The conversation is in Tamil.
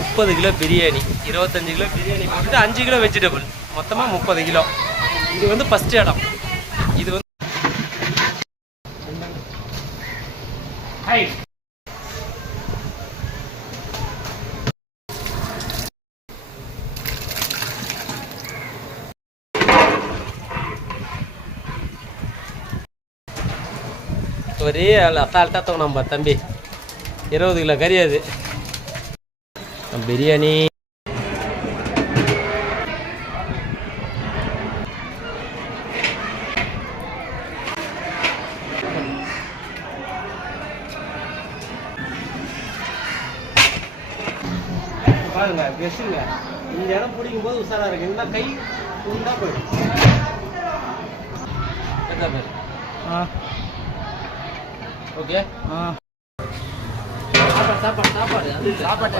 30 கிலோ பிரியாணி, 25 கிலோ பிரியாணி போட்டுட்டு 5 கிலோ வெஜிடபிள், மொத்தமாக 30 கிலோ. இது வந்து ஃபஸ்ட் இடம். இது வந்து ஒரே அசால்ட்டாக தோணும் நம்ம தம்பி. 20 கிலோ கறி அது. பிரியாணி பாருங்க, பெஸ்ட்டுங்க. இந்த இடம் பிடிக்கும் போது உஷாராக இருக்கு. என்ன கை துண்டா போயிடும். ஓகே, சாப்பாடு சாப்பாடு சாப்பாடு அது சாப்பாடு.